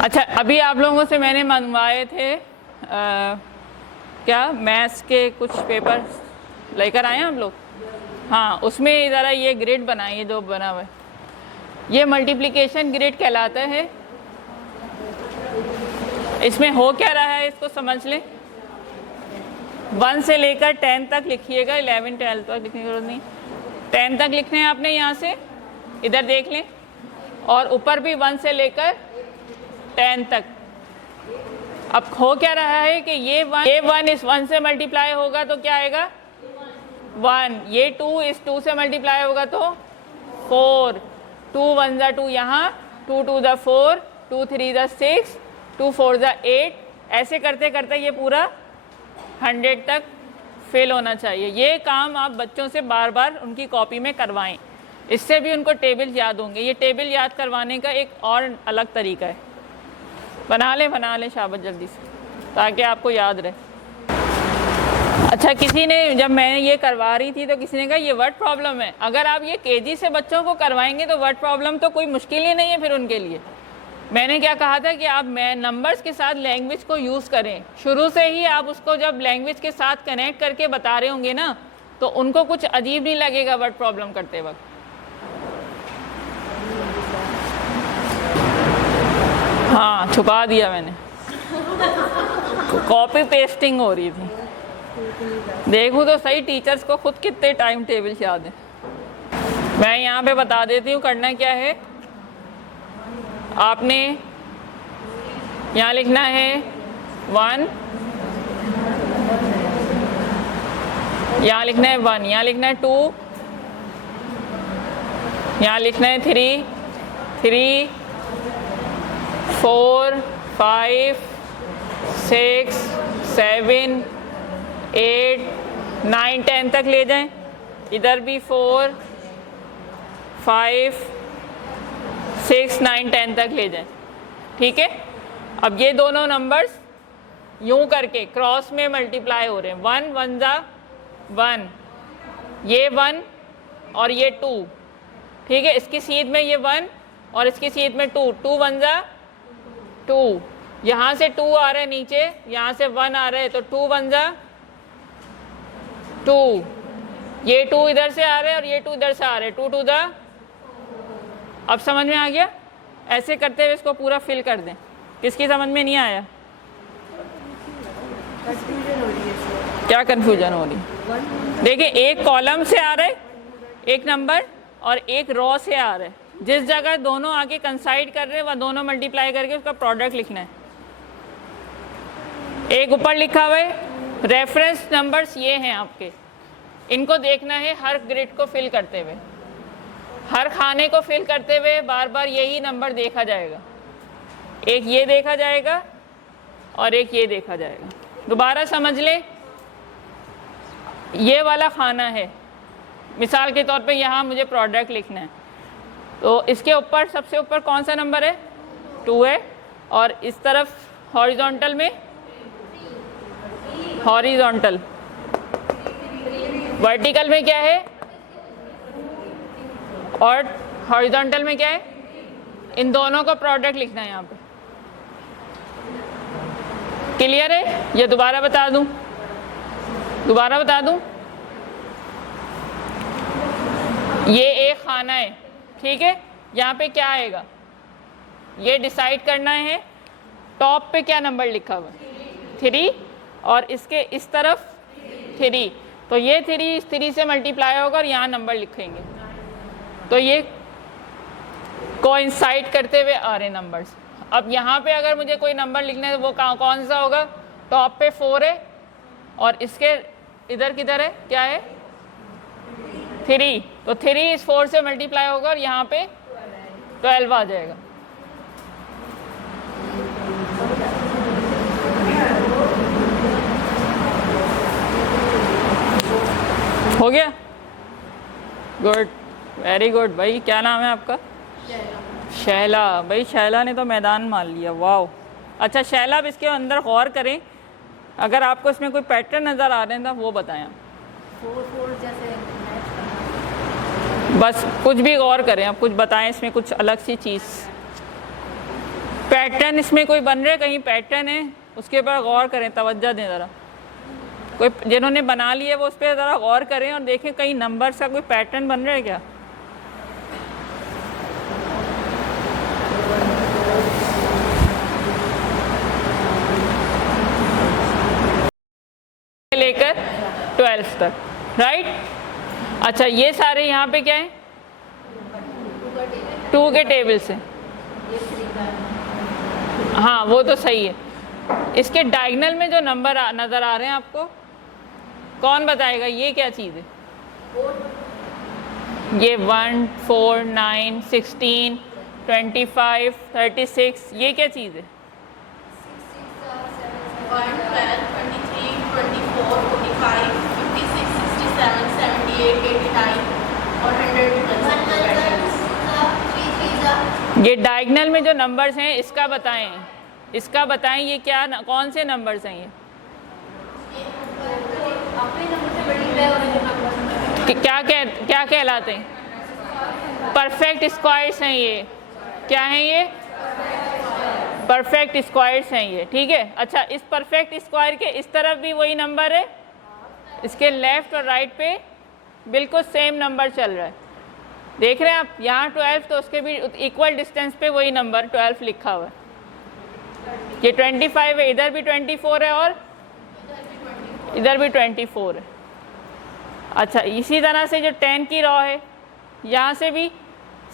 अच्छा, अभी आप लोगों से मैंने मंगवाए थे क्या मैथ्स के कुछ पेपर लेकर आए हैं आप लोग? हाँ, उसमें ज़रा ये ग्रिड बनाइए जो बना हुआ है, ये मल्टीप्लिकेशन ग्रिड कहलाता है। इसमें हो क्या रहा है इसको समझ लें। 1 से लेकर 10 तक लिखिएगा, 11 12 तक लिखने की जरूरत नहीं, 10 तक लिखने हैं आपने यहाँ से, इधर देख लें। और ऊपर भी 1 से लेकर 10 तक। अब हो क्या रहा है कि ये 1 इस 1 से मल्टीप्लाई होगा तो क्या आएगा 1, ये 2 इस 2 से मल्टीप्लाई होगा तो 4, 2 1 जा 2 यहाँ, 2 2 जा 4, 2 3 जा 6, 2 4 जा 8, ऐसे करते करते ये पूरा 100 तक फेल होना चाहिए। ये काम आप बच्चों से बार बार उनकी कॉपी में करवाएं, इससे भी उनको टेबल याद होंगे। ये टेबल याद करवाने का एक और अलग तरीका है। बना लें शाबाश जल्दी से, ताकि आपको याद रहे। अच्छा, किसी ने जब मैं ये करवा रही थी तो किसी ने कहा ये वर्ड प्रॉब्लम है। अगर आप ये केजी से बच्चों को करवाएंगे तो वर्ड प्रॉब्लम तो कोई मुश्किल ही नहीं है फिर उनके लिए। मैंने क्या कहा था कि आप नंबर्स के साथ लैंग्वेज को यूज़ करें। शुरू से ही आप उसको जब लैंग्वेज के साथ कनेक्ट करके बता रहे होंगे ना, तो उनको कुछ अजीब नहीं लगेगा वर्ड प्रॉब्लम करते वक्त। हाँ, छुपा दिया मैंने, कॉपी पेस्टिंग हो रही थी। देखूँ तो सही टीचर्स को खुद कितने टाइम टेबल याद है। मैं यहाँ पे बता देती हूँ करना क्या है। आपने यहाँ लिखना है 1, यहाँ लिखना है 1, यहाँ लिखना है 2, यहाँ लिखना है 3, 4 5 6 7 8 9 10 तक ले जाएं। इधर भी 4 5 6 9 10 तक ले जाएं, ठीक है। अब ये दोनों नंबर्स यूं करके क्रॉस में मल्टीप्लाई हो रहे हैं। 1 1 जा 1, ये 1 और ये 2, ठीक है। इसकी सीध में ये 1 और इसकी सीध में 2, 2 1 जा 2, यहाँ से 2 आ रहे हैं नीचे, यहाँ से 1 आ रहे हैं, तो 2 1 जा 2, ये 2 इधर से आ रहे हैं और ये 2 इधर से आ रहे हैं, 2 2 जा। अब समझ में आ गया? ऐसे करते हुए इसको पूरा फिल कर दें। किसकी समझ में नहीं आया? कंफ्यूजन हो रही है। क्या कंफ्यूजन हो रही? देखिए, एक कॉलम से आ रहा है एक नंबर और एक रो से आ रहा है। जिस जगह दोनों आके कंसाइड कर रहे हैं वह दोनों मल्टीप्लाई करके उसका प्रोडक्ट लिखना है। एक ऊपर लिखा हुआ है, रेफरेंस नंबर्स ये हैं आपके, इनको देखना है हर ग्रिड को फिल करते हुए, हर खाने को फिल करते हुए बार बार यही नंबर देखा जाएगा। एक ये देखा जाएगा और एक ये देखा जाएगा। दोबारा समझ लें, ये वाला खाना है, मिसाल के तौर पे यहाँ मुझे प्रोडक्ट लिखना है, तो इसके ऊपर सबसे ऊपर कौन सा नंबर है? 2 है। और इस तरफ हॉरिजॉन्टल में, हॉरिजॉन्टल, वर्टिकल में क्या है और हॉरिजॉन्टल में क्या है? इन दोनों को प्रोडक्ट लिखना है यहाँ पे। क्लियर है? ये दोबारा बता दूं, ये एक खाना है, ठीक है। यहाँ पे क्या आएगा ये डिसाइड करना है। टॉप पे क्या नंबर लिखा हुआ है? 3, और इसके इस तरफ 3, तो ये 3 इस 3 से मल्टीप्लाई होगा और यहाँ नंबर लिखेंगे, तो ये कोइंसाइड करते हुए आ रहे नंबर्स। अब यहाँ पे अगर मुझे कोई नंबर लिखना है तो वो कौन सा होगा? टॉप पे 4 है और इसके इधर किधर है, क्या है? 3, तो 3 इस 4 से मल्टीप्लाई होगा और यहाँ पे 12 आ जाएगा। हो गया? Good, very good. भाई क्या नाम है आपका? शैला। भाई शैला ने तो मैदान मान लिया, वाह। अच्छा शैला, अब इसके अंदर गौर करें, अगर आपको इसमें कोई पैटर्न नज़र आ रहे हैं तो वो बताएं। 4 जैसे बस कुछ भी गौर करें, आप कुछ बताएं इसमें कुछ अलग सी चीज़। पैटर्न इसमें कोई बन रहे, कहीं पैटर्न है उसके ऊपर गौर करें, तवज्जो दें ज़रा। कोई जिन्होंने बना लिए वो उस पर ज़रा गौर करें और देखें कहीं नंबर्स का कोई पैटर्न बन रहा है क्या। लेकर 12 तक, राइट। अच्छा, ये सारे यहाँ पे क्या है, 2 के टेबल से, हाँ वो तो सही है। इसके डायगोनल में जो नंबर नज़र आ रहे हैं आपको, कौन बताएगा ये क्या चीज़ है? ये 1, 4, 9, 16, 25, 36, ये क्या चीज़ है? 1, 12, 23, 24, 45, 56, 67, 78, 89 और 100। ये डायगोनल में जो नंबर्स हैं इसका बताएं, इसका बताएं ये क्या, कौन से नंबर्स हैं ये? क्या कहलाते हैं? परफेक्ट स्क्वायर्स हैं ये। क्या हैं ये? परफेक्ट स्क्वायर्स हैं ये, ठीक है। अच्छा, इस परफेक्ट स्क्वायर के इस तरफ भी वही नंबर है, इसके लेफ्ट और राइट पे बिल्कुल सेम नंबर चल रहा है। देख रहे हैं आप, यहाँ 12 तो उसके भी इक्वल डिस्टेंस पे वही नंबर 12 लिखा हुआ है। ये 25 है, इधर भी 24 है और इधर भी 24 है। अच्छा, इसी तरह से जो 10 की रॉ है, यहाँ से भी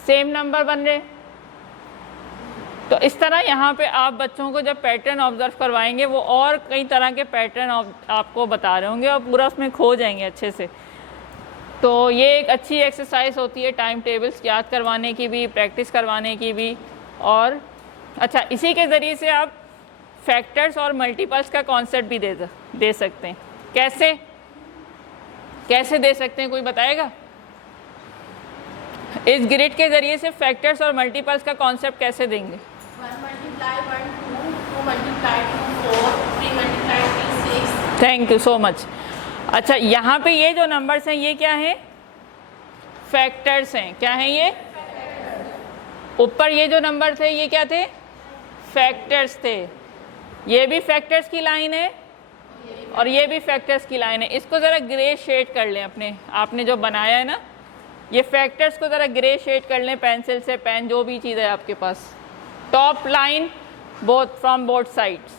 सेम नंबर बन रहे। तो इस तरह यहाँ पे आप बच्चों को जब पैटर्न ऑब्जर्व करवाएंगे वो और कई तरह के पैटर्न आपको बता रहे होंगे और पूरा उसमें खो जाएंगे अच्छे से। तो ये एक अच्छी एक्सरसाइज होती है टाइम टेबल्स याद करवाने की भी, प्रैक्टिस करवाने की भी। और अच्छा, इसी के ज़रिए से आप फैक्टर्स और मल्टीपल्स का कॉन्सेप्ट भी दे सकते हैं। कैसे दे सकते हैं, कोई बताएगा? इस ग्रिड के ज़रिए से फैक्टर्स और मल्टीपल्स का कॉन्सेप्ट कैसे देंगे? 1 multiply 1, 2, 2 multiply 2, 4, 3 multiply 3, 6। Thank you so much. अच्छा, यहाँ पे ये जो नंबर्स हैं ये क्या हैं? फैक्टर्स हैं। क्या हैं ये? ऊपर ये जो नंबर थे ये क्या थे? फैक्टर्स थे। ये भी फैक्टर्स की लाइन है और ये भी फैक्टर्स की लाइन है। इसको ज़रा ग्रे शेड कर लें, आपने जो बनाया है ना, ये फैक्टर्स को ज़रा ग्रे शेड कर लें पेंसिल से, पेन जो भी चीज़ है आपके पास। Top line both from both sides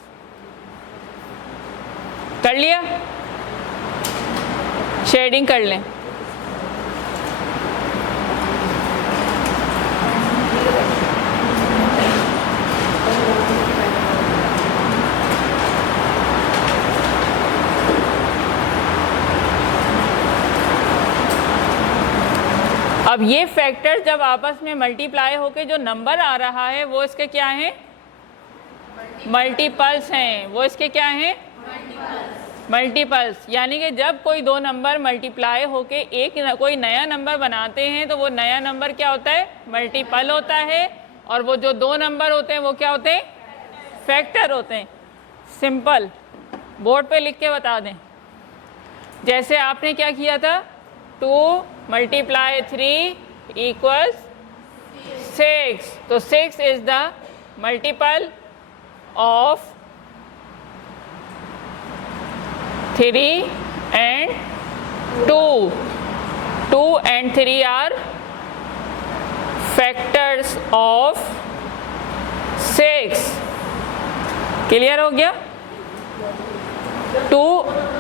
कर लिया, शेडिंग कर लें। अब ये फैक्टर्स जब आपस में मल्टीप्लाई होके जो नंबर आ रहा है वो इसके क्या हैं? मल्टीपल्स हैं। वो इसके क्या हैं? मल्टीपल्स। यानी कि जब कोई दो नंबर मल्टीप्लाई होके कोई नया नंबर बनाते हैं तो वो नया नंबर क्या होता है? मल्टीपल होता है। और वो जो दो नंबर होते हैं वो क्या होते हैं? फैक्टर होते हैं। सिंपल, बोर्ड पे लिख के बता दें। जैसे आपने क्या किया था, 2 multiply 3 equals 6। तो 6 is the multiple of 3 and 2. 2 and 3 are factors of 6। Clear हो गया? 2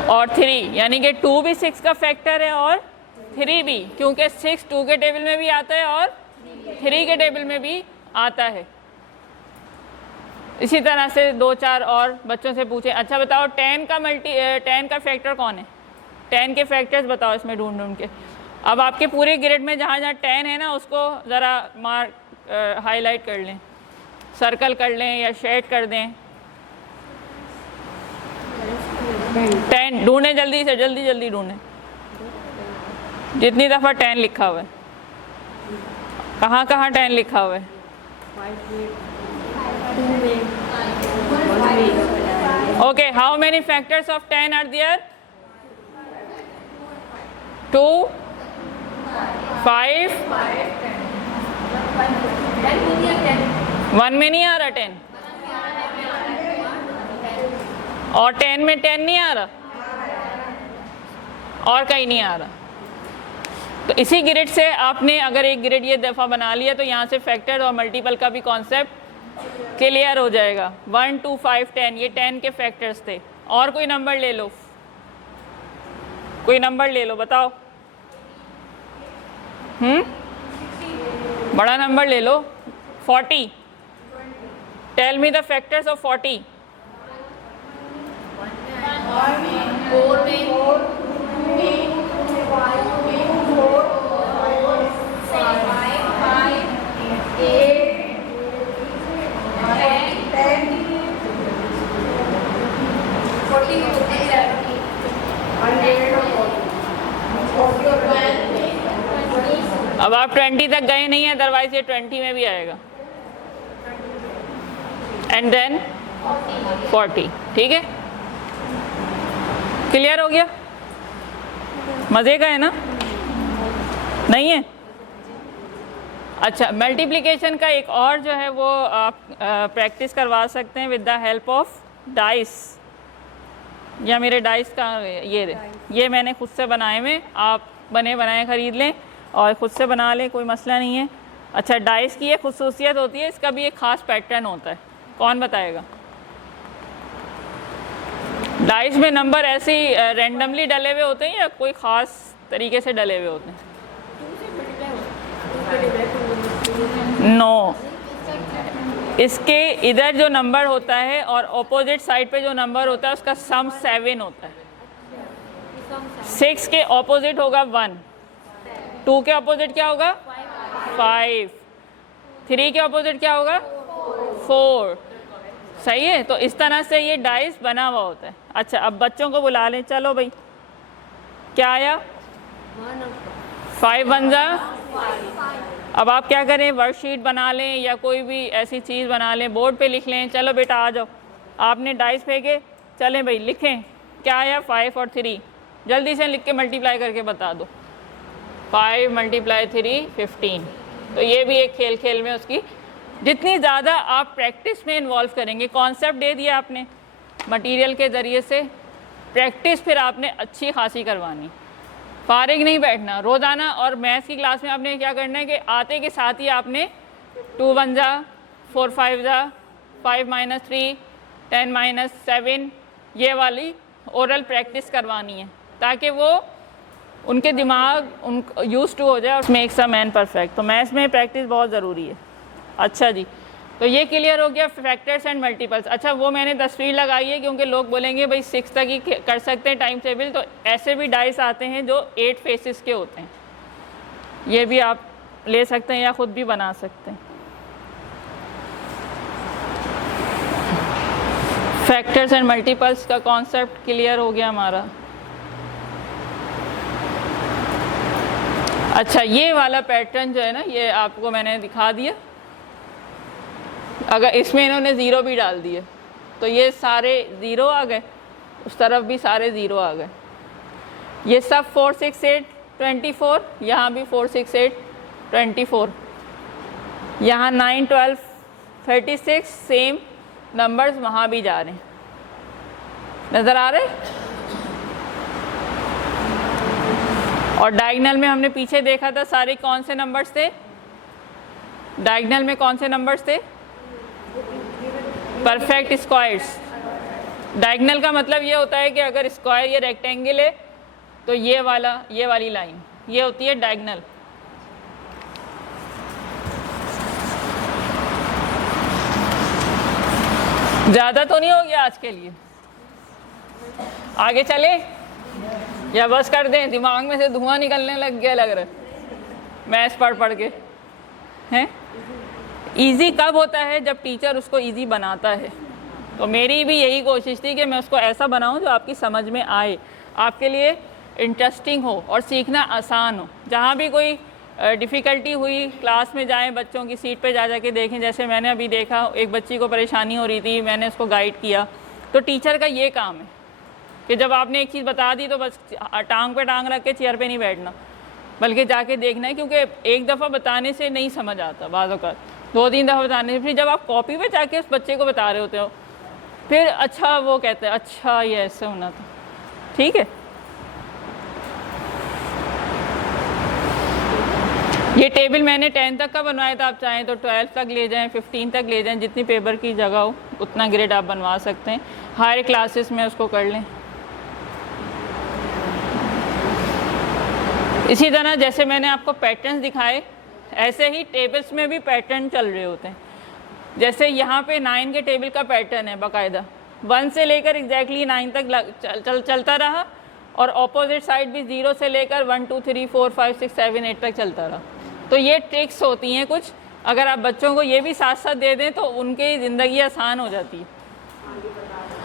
और 3, यानी कि 2 भी 6 का फैक्टर है और 3 भी, क्योंकि 6 2 के टेबल में भी आता है और 3 के टेबल में भी आता है। इसी तरह से 2-4 और बच्चों से पूछें। अच्छा बताओ, 10 का फैक्टर कौन है? 10 के फैक्टर्स बताओ इसमें ढूंढ के। अब आपके पूरे ग्रिड में जहाँ जहाँ 10 है ना, उसको ज़रा हाईलाइट कर लें, सर्कल कर लें या शेड कर दें। 10 ढूंढें, जल्दी से जल्दी ढूंढें। जितनी दफ़ा 10 लिखा हुआ है, कहाँ 10 लिखा हुआ है? Okay, how many factors of 10 are there? 2, 5, 1 में नहीं आ रहा 10। और 10 में 10 नहीं आ रहा, और कहीं नहीं आ रहा। तो इसी ग्रिड से आपने अगर एक ग्रिड ये दफ़ा बना लिया तो यहाँ से फैक्टर और मल्टीपल का भी कॉन्सेप्ट क्लियर हो जाएगा। 1 2 5 10 ये 10 के फैक्टर्स थे। और कोई नंबर ले लो, कोई नंबर ले लो, बताओ। बड़ा नंबर ले लो, 40। Tell me the factors of 40। 4 में 2 में 5 में 4 6 5 8 10 40 अब आप 20 तक गए नहीं है, अदरवाइज ये 20 में भी आएगा। एंड देन 40, ठीक है, क्लियर हो गया? मज़े का है ना? नहीं है? अच्छा, मल्टीप्लिकेशन का एक और जो है वो आप प्रैक्टिस करवा सकते हैं with the help of dice. या मेरे डाइस का ये मैंने खुद से बनाए हुए, आप बने बनाए ख़रीद लें और ख़ुद से बना लें, कोई मसला नहीं है। अच्छा, डाइस की ये खुसूसियत होती है, इसका भी एक ख़ास पैटर्न होता है। कौन बताएगा? डाइस में नंबर ऐसे ही रैंडमली डले हुए होते हैं या कोई ख़ास तरीके से डले हुए होते हैं? नो, इसके इधर जो नंबर होता है और ऑपोजिट साइड पे जो नंबर होता है उसका सम 7 होता है। 6 के ऑपोजिट होगा 1, 2 के ऑपोजिट क्या होगा 5, 3 के ऑपोजिट क्या होगा 4। सही है? तो इस तरह से ये डाइस बना हुआ होता है। अच्छा, अब बच्चों को बुला लें। चलो भाई, क्या आया? 5 1 जा। अब आप क्या करें, वर्कशीट बना लें या कोई भी ऐसी चीज़ बना लें, बोर्ड पे लिख लें। चलो बेटा आ जाओ, आपने डाइस फेंके, चलें भाई लिखें क्या आया 5 और 3। जल्दी से लिख के मल्टीप्लाई करके बता दो। 5 × 3 15। तो ये भी एक खेल खेल में उसकी जितनी ज़्यादा आप प्रैक्टिस में इन्वॉल्व करेंगे, कॉन्सेप्ट दे दिया आपने मटेरियल के ज़रिए से, प्रैक्टिस फिर आपने अच्छी खासी करवानी, फारिग नहीं बैठना रोज़ाना। और मैथ्स की क्लास में आपने क्या करना है कि आते के साथ ही आपने 2 1 जा, 4 5 जा, 5 - 3 10 - 7 ये वाली ओरल प्रैक्टिस करवानी है ताकि वो उनके दिमाग उन यूज टू हो जाए और मेक्स अ मैन परफेक्ट। तो मैथ्स में प्रैक्टिस बहुत ज़रूरी है। अच्छा जी, तो ये क्लियर हो गया फैक्टर्स एंड मल्टीपल्स। अच्छा, वो मैंने तस्वीर लगाई है क्योंकि लोग बोलेंगे भाई 6 तक ही कर सकते हैं टाइम टेबल, तो ऐसे भी डाइस आते हैं जो 8 फेसेस के होते हैं, ये भी आप ले सकते हैं या ख़ुद भी बना सकते हैं। फैक्टर्स एंड मल्टीपल्स का कॉन्सेप्ट क्लियर हो गया हमारा। अच्छा, ये वाला पैटर्न जो है ना, ये आपको मैंने दिखा दिया। अगर इसमें इन्होंने ज़ीरो भी डाल दिए तो ये सारे ज़ीरो आ गए, उस तरफ भी सारे ज़ीरो आ गए। ये सब 4 6 8 24, यहाँ भी 4 6 8 24, यहाँ 9 12 36 सेम नंबर्स वहाँ भी जा रहे हैं। नज़र आ रहे? और डायगोनल में हमने पीछे देखा था सारे कौन से नंबर्स थे? डायगोनल में कौन से नंबर्स थे? Perfect squares. डायगोनल का मतलब ये होता है कि अगर स्क्वायर ये रेक्टेंगल है तो ये वाली लाइन ये होती है डायगोनल। ज़्यादा तो नहीं हो गया आज के लिए? आगे चले या बस कर दें? दिमाग में से धुआं निकलने लग गया लग रहा है मैथ्स पढ़ के। हैं इजी कब होता है? जब टीचर उसको इजी बनाता है। तो मेरी भी यही कोशिश थी कि मैं उसको ऐसा बनाऊं जो आपकी समझ में आए, आपके लिए इंटरेस्टिंग हो और सीखना आसान हो। जहाँ भी कोई डिफ़िकल्टी हुई क्लास में जाएं, बच्चों की सीट पे जा के देखें। जैसे मैंने अभी देखा एक बच्ची को परेशानी हो रही थी, मैंने उसको गाइड किया। तो टीचर का ये काम है कि जब आपने एक चीज़ बता दी तो बस टांग पे टांग रख के चेयर पे नहीं बैठना, बल्कि जाके देखना है, क्योंकि एक दफ़ा बताने से नहीं समझ आता बाज़ औक़ात। 2-3 दफ़ा बताने से, फिर जब आप कॉपी पे जाके उस बच्चे को बता रहे होते हो, फिर अच्छा वो कहते हैं अच्छा ये ऐसे होना था। ठीक है, ये टेबल मैंने 10 तक का बनवाया था, आप चाहें तो 12 तक ले जाएं, 15 तक ले जाएं, जितनी पेपर की जगह हो उतना ग्रेड आप बनवा सकते हैं। हायर क्लासेस में उसको कर लें। इसी तरह जैसे मैंने आपको पैटर्न्स दिखाए, ऐसे ही टेबल्स में भी पैटर्न चल रहे होते हैं। जैसे यहाँ पे 9 के टेबल का पैटर्न है बाकायदा, 1 से लेकर एग्जैक्टली 9 तक चलता रहा, और ऑपोजिट साइड भी 0 से लेकर 1 2 3 4 5 6 7 8 तक चलता रहा। तो ये ट्रिक्स होती हैं कुछ, अगर आप बच्चों को ये भी साथ साथ दे दें तो उनकी ज़िंदगी आसान हो जाती है।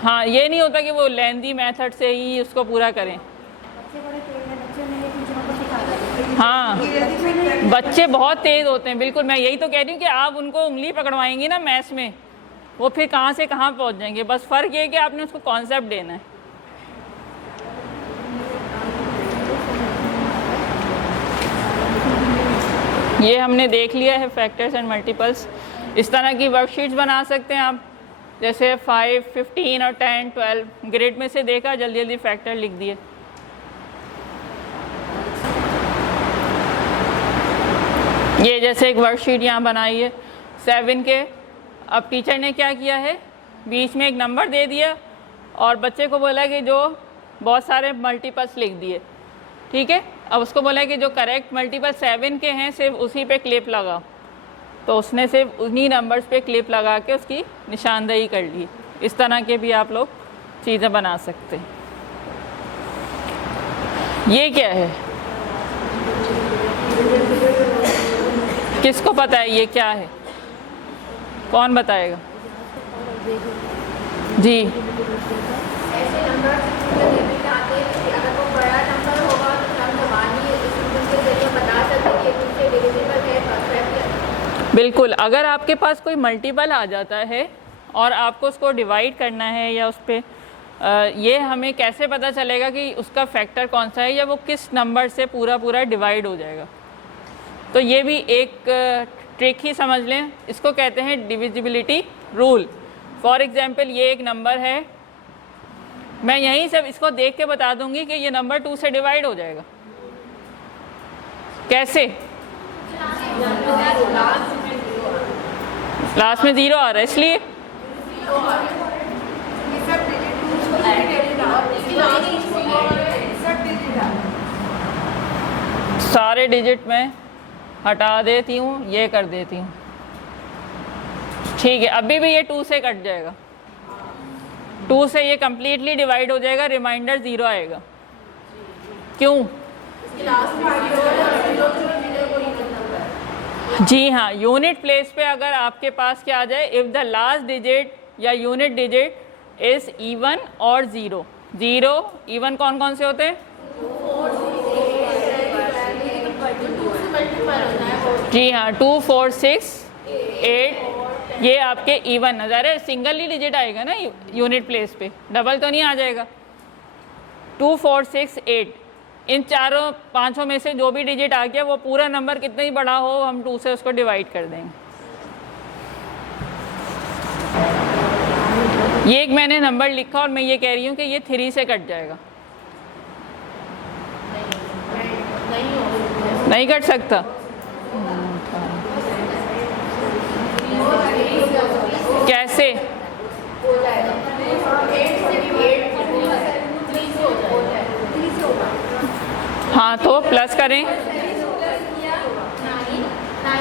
हाँ, ये नहीं होता कि वो लेंदी मेथड से ही उसको पूरा करें। हाँ, बच्चे बहुत तेज़ होते हैं, बिल्कुल। मैं यही तो कह रही हूँ कि आप उनको उंगली पकड़वाएंगी ना मैथ्स में, वो फिर कहाँ से कहाँ पहुँच जाएंगे। बस फ़र्क ये है कि आपने उसको कॉन्सेप्ट देना है। ये हमने देख लिया है फैक्टर्स एंड मल्टीपल्स। इस तरह की वर्कशीट्स बना सकते हैं आप, जैसे 5, 15 और 10, 12 ग्रेड में से देखा, जल्दी जल्दी फैक्टर लिख दिए। ये जैसे एक वर्कशीट यहाँ बनाई है 7 के। अब टीचर ने क्या किया है, बीच में एक नंबर दे दिया और बच्चे को बोला कि जो बहुत सारे मल्टीपल्स लिख दिए। ठीक है, अब उसको बोला कि जो करेक्ट मल्टीपल 7 के हैं सिर्फ उसी पे क्लिप लगाओ, तो उसने सिर्फ उन्हीं नंबर्स पे क्लिप लगा के उसकी निशानदेही कर ली। इस तरह के भी आप लोग चीज़ें बना सकते हैं। ये क्या है, किसको पता है ये क्या है? कौन बताएगा? जी, ऐसे नंबर आते हैं कि अगर वो बड़ा नंबर होगा तो हम जबानी इसके जरिए बता सकते हैं कि दूसरे डिविजिबल है, परफेक्ट है। बिल्कुल। अगर आपके पास कोई मल्टीपल आ जाता है और आपको उसको डिवाइड करना है या उस पर ये हमें कैसे पता चलेगा कि उसका फैक्टर कौन सा है या वो किस नंबर से पूरा पूरा डिवाइड हो जाएगा? तो ये भी एक ट्रिक ही समझ लें, इसको कहते हैं डिविजिबिलिटी रूल। फॉर एग्जांपल ये एक नंबर है, मैं यहीं से इसको देख के बता दूंगी कि ये नंबर 2 से डिवाइड हो जाएगा। कैसे? लास्ट में 0 आ रहा है इसलिए। सारे डिजिट में हटा देती हूँ, ये कर देती हूँ। ठीक है, अभी भी ये 2 से कट जाएगा, 2 से ये कम्प्लीटली डिवाइड हो जाएगा, रिमाइंडर 0 आएगा। क्यों? जी हाँ, यूनिट प्लेस पे अगर आपके पास क्या आ जाए, इफ़ द लास्ट डिजिट या यूनिट डिजिट इज़ इवन और 0। 0 इवन कौन कौन से होते हैं? जी हाँ, 2, 4, 6, 8 ये आपके इवन नज़र है। सिंगल ही डिजिट आएगा ना यूनिट प्लेस पे, डबल तो नहीं आ जाएगा। 2, 4, 6, 8 इन चारों 5 में से जो भी डिजिट आ गया वो पूरा नंबर कितना ही बड़ा हो हम 2 से उसको डिवाइड कर देंगे। ये एक मैंने नंबर लिखा और मैं ये कह रही हूँ कि ये 3 से कट जाएगा। नहीं कट सकता। कैसे? हाँ, तो प्लस करें। 9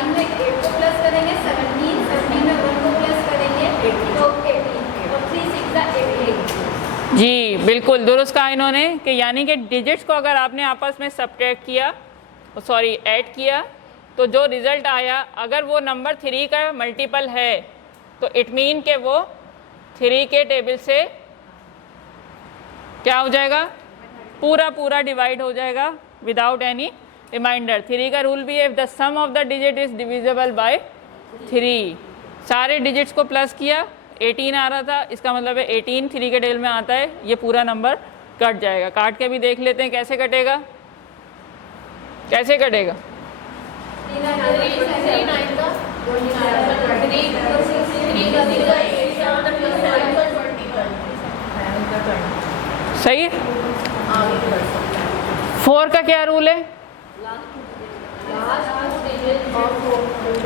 में 8 को प्लस करेंगे, 17 में 1 को प्लस करेंगे, तो 18 और 3 6 18। जी बिल्कुल दुरुस्त कहा इन्होंने कि यानी कि डिजिट्स को अगर आपने आपस में सब्ट्रैक्ट किया, सॉरी ऐड किया, तो जो रिज़ल्ट आया अगर वो नंबर 3 का मल्टीपल है तो इट मीन के वो 3 के टेबल से क्या हो जाएगा, पूरा पूरा डिवाइड हो जाएगा विदाउट एनी रिमाइंडर। 3 का रूल भी है, if the sum of the digit is divisible by 3। सारे डिजिट्स को प्लस किया, 18 आ रहा था, इसका मतलब है 18 3 के टेबल में आता है, ये पूरा नंबर कट जाएगा। काट के भी देख लेते हैं कैसे कटेगा, कैसे कटेगा। सही है। 4 का क्या रूल है?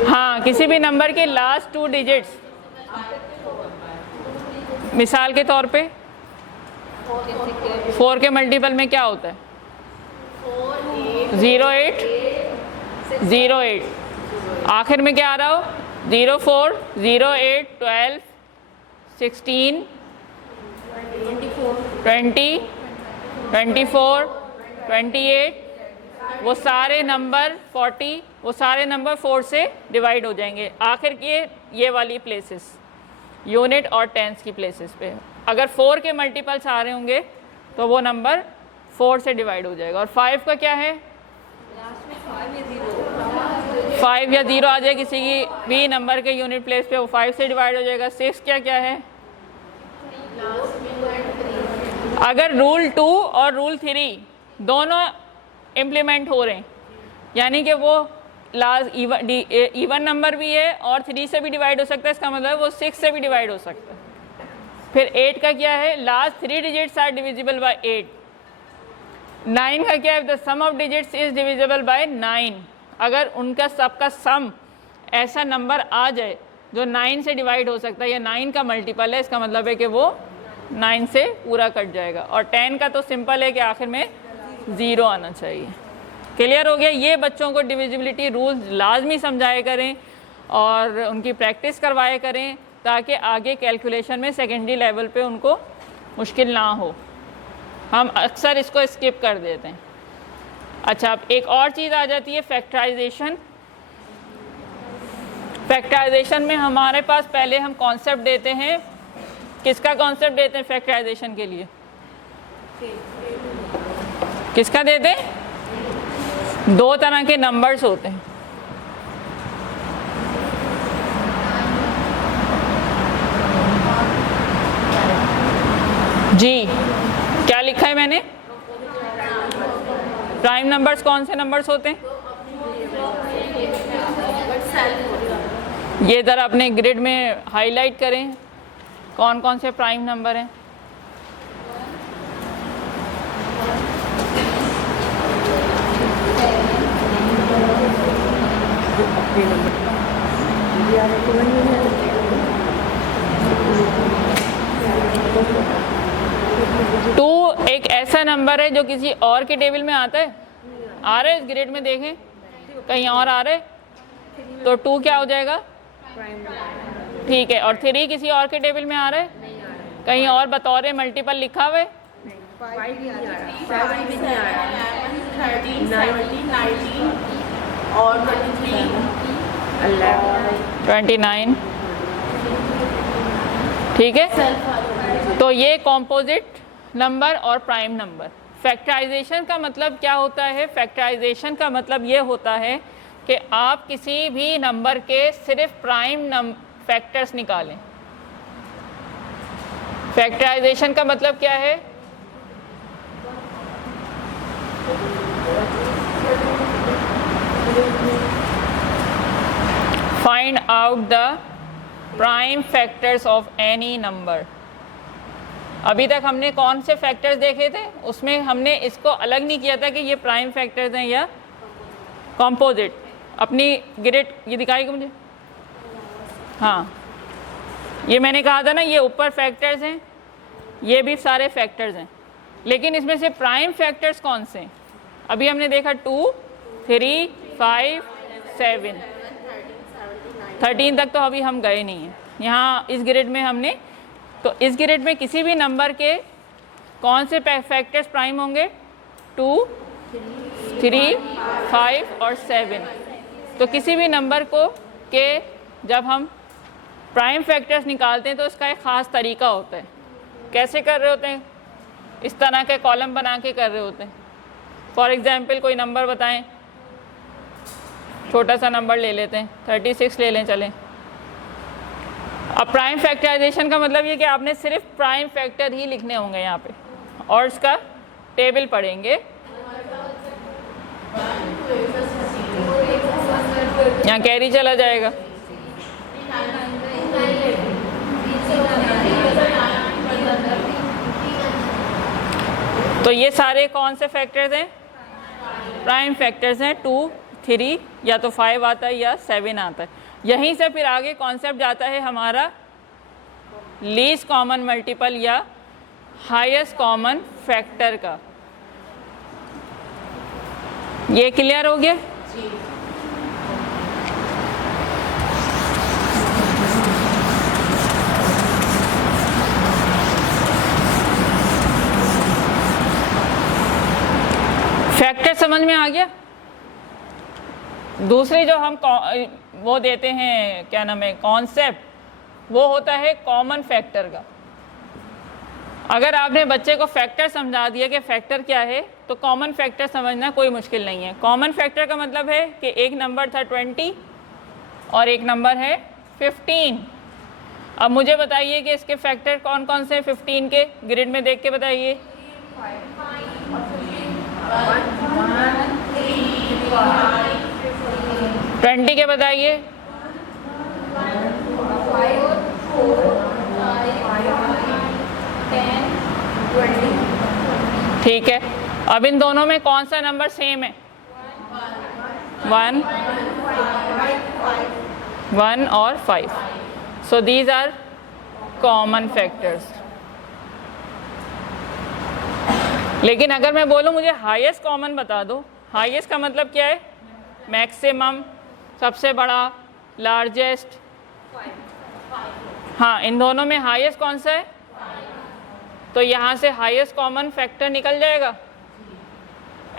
हाँ, किसी भी नंबर के लास्ट 2 डिजिट्स, मिसाल के तौर पे 4 के मल्टीपल में क्या होता है? 08 08, आखिर में क्या आ रहा हो? 04 08 12 16 20 24 28, वो सारे नंबर 40, वो सारे नंबर 4 से डिवाइड हो जाएंगे आखिर के ये वाली प्लेसेस, यूनिट और टेंस की प्लेसेस पे। अगर 4 के मल्टीपल्स आ रहे होंगे तो वो नंबर 4 से डिवाइड हो जाएगा। और 5 का क्या है? 5 या 0 आ जाए किसी की भी नंबर के यूनिट प्लेस पे, वो 5 से डिवाइड हो जाएगा। 6 क्या है? अगर रूल 2 और रूल 3 दोनों इम्प्लीमेंट हो रहे हैं, यानी कि वो लास्ट इवन नंबर भी है और 3 से भी डिवाइड हो सकता है, इसका मतलब वो 6 से भी डिवाइड हो सकता है। फिर 8 का क्या है? Last 3 digits are divisible by 8। 9 का क्या है? The sum of digits is divisible by 9। अगर उनका सबका सम ऐसा नंबर आ जाए जो 9 से डिवाइड हो सकता है या 9 का मल्टीपल है, इसका मतलब है कि वो 9 से पूरा कट जाएगा। और 10 का तो सिंपल है कि आखिर में 0 आना चाहिए। क्लियर हो गया? ये बच्चों को डिविजिबिलिटी रूल्स लाजमी समझाया करें और उनकी प्रैक्टिस करवाया करें ताकि आगे कैलकुलेशन में सेकेंडरी लेवल पे उनको मुश्किल ना हो। हम अक्सर इसको स्किप कर देते हैं। अच्छा, अब एक और चीज़ आ जाती है फैक्टराइजेशन। फैक्टराइजेशन में हमारे पास पहले हम कॉन्सेप्ट देते हैं। किसका कॉन्सेप्ट देते हैं फैक्टराइजेशन के लिए? किसका देते हैं? 2 तरह के नंबर्स होते हैं। जी, क्या लिखा है मैंने? प्राइम नंबर्स कौन से नंबर्स होते हैं? ये ज़रा अपने ग्रिड में हाईलाइट करें कौन कौन से प्राइम नंबर हैं। टू एक ऐसा नंबर है जो किसी और के टेबल में आता है। आ रहे इस ग्रेड में देखें, कहीं और आ रहे तो 2 क्या हो जाएगा? ठीक है। और 3 किसी और के टेबल में आ रहा है, कहीं और बतौर मल्टीपल लिखा हुआ है? 29। ठीक है, तो ये कॉम्पोजिट नंबर और प्राइम नंबर। फैक्टराइजेशन का मतलब क्या होता है? फैक्टराइजेशन का मतलब ये होता है कि आप किसी भी नंबर के सिर्फ प्राइम फैक्टर्स निकालें। फैक्टराइजेशन का मतलब क्या है? Find out the prime factors of any number. अभी तक हमने कौन से फैक्टर्स देखे थे? उसमें हमने इसको अलग नहीं किया था कि ये प्राइम फैक्टर्स हैं या कॉम्पोजिट। अपनी ग्रेड ये दिखाएगा मुझे। हाँ, ये मैंने कहा था ना, ये ऊपर फैक्टर्स हैं, ये भी सारे फैक्टर्स हैं, लेकिन इसमें से प्राइम फैक्टर्स कौन से हैं? अभी हमने देखा 2, 3, 5, 7, 13 तक तो अभी हम गए नहीं हैं। यहाँ इस ग्रेड में हमने, तो इस ग्रेड में किसी भी नंबर के कौन से फैक्टर्स प्राइम होंगे? 2, 3, 5 और 7। तो किसी भी नंबर को के जब हम प्राइम फैक्टर्स निकालते हैं तो उसका एक ख़ास तरीका होता है। कैसे कर रहे होते हैं? इस तरह के कॉलम बना के कर रहे होते हैं। फॉर एग्जांपल कोई नंबर बताएं, छोटा सा नंबर ले लेते हैं, 36 ले लें चलें। अब प्राइम फैक्टराइजेशन का मतलब ये कि आपने सिर्फ प्राइम फैक्टर ही लिखने होंगे यहाँ पे और इसका टेबल पढ़ेंगे। यहाँ कैरी चला जाएगा। तो ये सारे कौन से फैक्टर्स हैं? प्राइम फैक्टर्स हैं। 2, 3 या तो 5 आता है या 7 आता है। यहीं से फिर आगे कॉन्सेप्ट जाता है हमारा लीस्ट कॉमन मल्टीपल या हाईएस्ट कॉमन फैक्टर का। ये क्लियर हो गया? फैक्टर समझ में आ गया? दूसरी जो हम वो देते हैं, क्या नाम है, कॉन्सेप्ट, वो होता है कॉमन फैक्टर का। अगर आपने बच्चे को फैक्टर समझा दिया कि फैक्टर क्या है, तो कॉमन फैक्टर समझना कोई मुश्किल नहीं है। कॉमन फैक्टर का मतलब है कि एक नंबर था 20 और एक नंबर है 15। अब मुझे बताइए कि इसके फैक्टर कौन कौन से हैं 15 के, ग्रिड में देख के बताइए। 20 के बताइए। ठीक है, अब इन दोनों में कौन सा नंबर सेम है? 1 और 5। So these are common factors. लेकिन अगर मैं बोलूं मुझे हाईएस्ट कॉमन बता दो, हाईएस्ट का मतलब क्या है? मैक्सिमम, सबसे बड़ा, लार्जेस्ट। हाँ, इन दोनों में हाईएस्ट कौन सा है? तो यहाँ से हाईएस्ट कॉमन फैक्टर निकल जाएगा।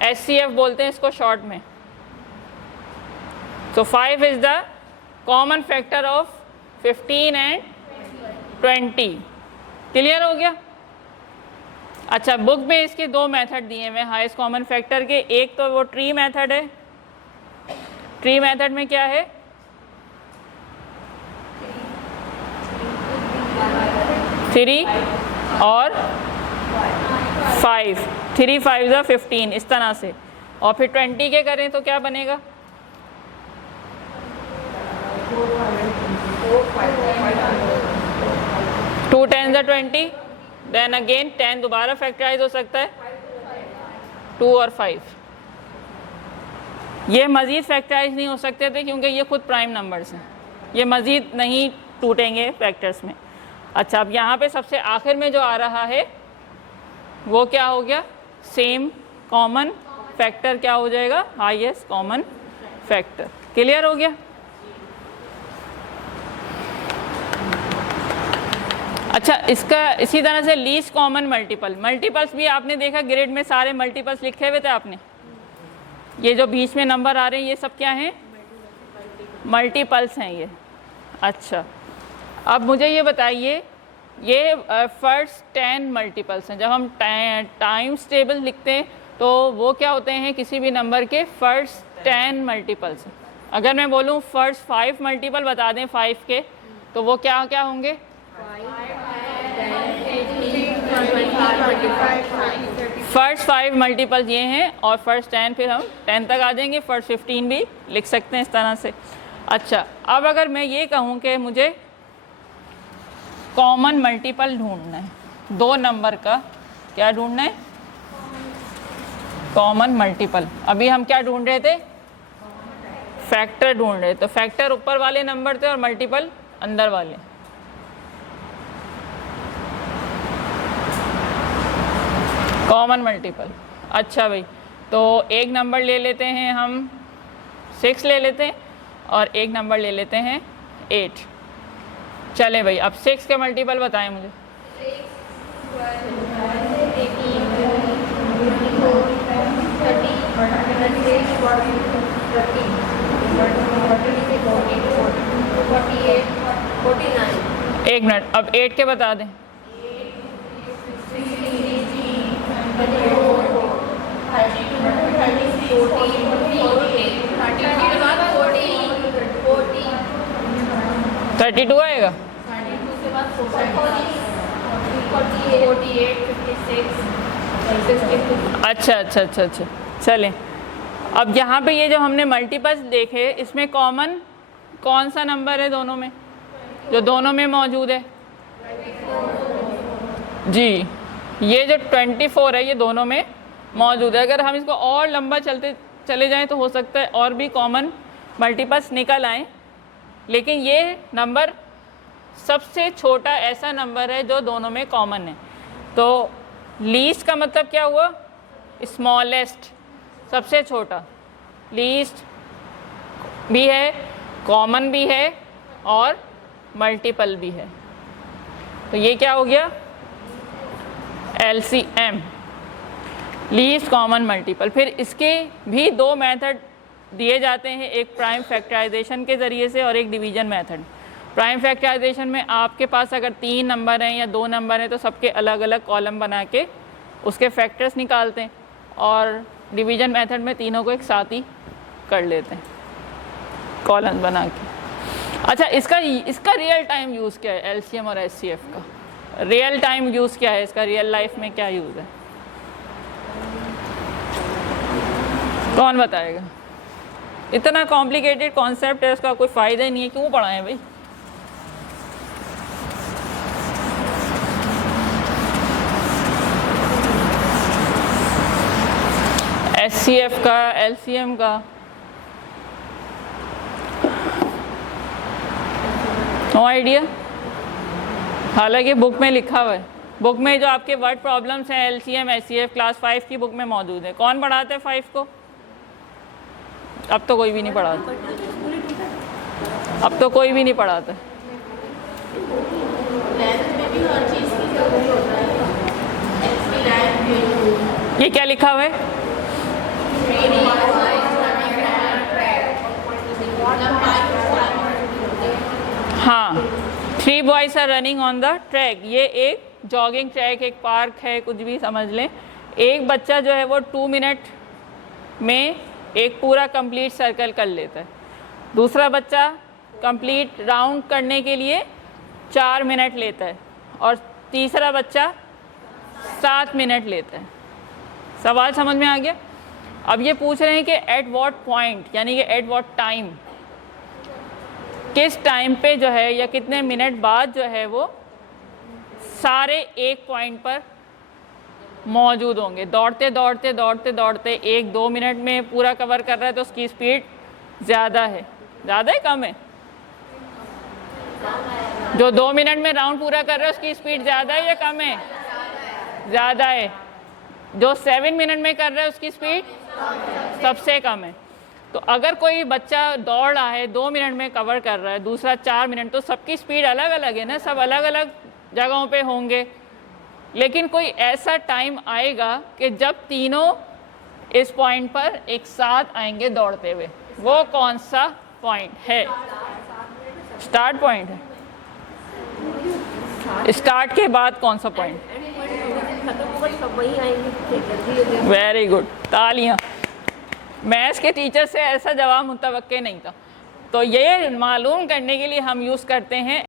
HCF बोलते हैं इसको शॉर्ट में। तो 5 is the common factor of 15 and 20। Clear हो गया? अच्छा, बुक में इसके 2 मेथड दिए हुए हाईएस्ट कॉमन फैक्टर के। एक तो वो ट्री मेथड है। ट्री मेथड में क्या है? 3 और 5, 3 5 ज़ा 15, इस तरह से। और फिर 20 के करें तो क्या बनेगा? 2 10 ज़ा 20, देन अगेन 10 दोबारा फैक्टराइज हो सकता है, 2 और 5। ये मज़ीद फैक्टराइज नहीं हो सकते थे क्योंकि ये खुद प्राइम नंबर्स हैं, ये मज़ीद नहीं टूटेंगे फैक्टर्स में। अच्छा, अब यहाँ पे सबसे आखिर में जो आ रहा है वो क्या हो गया? सेम कॉमन फैक्टर क्या हो जाएगा? Highest common factor. क्लियर हो गया? अच्छा, इसका इसी तरह से लीस्ट कॉमन मल्टीपल। मल्टीपल्स भी आपने देखा ग्रिड में सारे मल्टीपल्स लिखे हुए थे आपने। ये जो बीच में नंबर आ रहे हैं ये सब क्या हैं? मल्टीपल्स हैं ये। अच्छा, अब मुझे ये बताइए, ये फर्स्ट 10 मल्टीपल्स हैं। जब हम टाइम्स टेबल लिखते हैं तो वो क्या होते हैं? किसी भी नंबर के फर्स्ट 10 मल्टीपल्स। अगर मैं बोलूँ फर्स्ट 5 मल्टीपल बता दें 5 के, तो वो क्या क्या होंगे? फर्स्ट 5 मल्टीपल ये हैं और फर्स्ट 10, फिर हम 10 तक आ जाएंगे। फर्स्ट 15 भी लिख सकते हैं इस तरह से। अच्छा, अब अगर मैं ये कहूँ कि मुझे कॉमन मल्टीपल ढूंढना है, 2 नंबर का क्या ढूंढना है? Common multiple. अभी हम क्या ढूंढ रहे थे? फैक्टर ढूंढ रहे। तो फैक्टर ऊपर वाले नंबर थे और मल्टीपल अंदर वाले। Common multiple. अच्छा भाई, तो एक नंबर ले लेते हैं हम, 6 ले लेते हैं, और एक नंबर ले लेते हैं 8। चले भाई, अब 6 के मल्टीपल बताएं मुझे। 1 मिनट, अब 8 के बता दें। 32 आएगा। अच्छा अच्छा अच्छा अच्छा, चलें। अब यहाँ पे ये जो हमने मल्टीपल्स देखे, इसमें कॉमन कौन सा नंबर है दोनों में, जो दोनों में मौजूद है? जी, ये जो 24 है ये दोनों में मौजूद है। अगर हम इसको और लंबा चले जाएं तो हो सकता है और भी कॉमन मल्टीपल्स निकल आए, लेकिन ये नंबर सबसे छोटा ऐसा नंबर है जो दोनों में कॉमन है। तो लीस्ट का मतलब क्या हुआ? स्मॉलेस्ट, सबसे छोटा। लीस्ट भी है, कॉमन भी है और मल्टीपल भी है। तो ये क्या हो गया? LCM, least common multiple. फिर इसके भी दो मेथड दिए जाते हैं, एक प्राइम फैक्टराइजेशन के ज़रिए से और एक डिवीजन मेथड। प्राइम फैक्टराइजेशन में आपके पास अगर 3 नंबर हैं या 2 नंबर हैं तो सबके अलग अलग कॉलम बना के उसके फैक्टर्स निकालते हैं, और डिवीजन मेथड में तीनों को एक साथ ही कर लेते हैं कॉलम बना के। अच्छा, इसका रियल टाइम यूज़ क्या है? LCM और HCF का रियल टाइम यूज़ क्या है? इसका रियल लाइफ में क्या यूज़ है? कौन बताएगा? इतना कॉम्प्लिकेटेड कॉन्सेप्ट है, उसका कोई फ़ायदा ही नहीं है, क्यों पढ़ाएं भाई? HCF का, LCM का नो आइडिया। हालांकि बुक में लिखा हुआ है, बुक में जो आपके वर्ड प्रॉब्लम्स हैं LCM HCF क्लास 5 की बुक में मौजूद है। कौन पढ़ाते हैं 5 को? अब तो कोई भी नहीं पढ़ाता, अब तो कोई भी नहीं पढ़ाता। ये क्या लिखा हुआ है? हाँ, 3 boys are running on the track. ये एक जॉगिंग ट्रैक, एक पार्क है, कुछ भी समझ लें। एक बच्चा जो है वो 2 मिनट में एक पूरा कंप्लीट सर्कल कर लेता है, दूसरा बच्चा कंप्लीट राउंड करने के लिए 4 मिनट लेता है, और तीसरा बच्चा 7 मिनट लेता है। सवाल समझ में आ गया? अब ये पूछ रहे हैं कि एट व्हाट पॉइंट, यानी कि एट व्हाट टाइम, किस टाइम पे जो है या कितने मिनट बाद जो है वो सारे एक पॉइंट पर मौजूद होंगे। दौड़ते दौड़ते दौड़ते दौड़ते 1-2 मिनट में पूरा कवर कर रहा है तो उसकी स्पीड ज़्यादा है, ज़्यादा है कम है? जो 2 मिनट में राउंड पूरा कर रहा है उसकी स्पीड ज़्यादा है या कम है? ज़्यादा है। जो 7 मिनट में कर रहा है उसकी स्पीड सबसे कम है। तो अगर कोई बच्चा दौड़ रहा है 2 मिनट में कवर कर रहा है, दूसरा 4 मिनट, तो सबकी स्पीड अलग अलग है ना, सब अलग अलग जगहों पे होंगे। लेकिन कोई ऐसा टाइम आएगा कि जब तीनों इस पॉइंट पर एक साथ आएंगे दौड़ते हुए, वो कौन सा पॉइंट है? स्टार्ट पॉइंट है। स्टार्ट के बाद कौन सा पॉइंट? वेरी गुड, तालियां। मैथ्स के टीचर से ऐसा जवाब मुतवक्के नहीं था। तो ये मालूम करने के लिए हम यूज़ करते हैं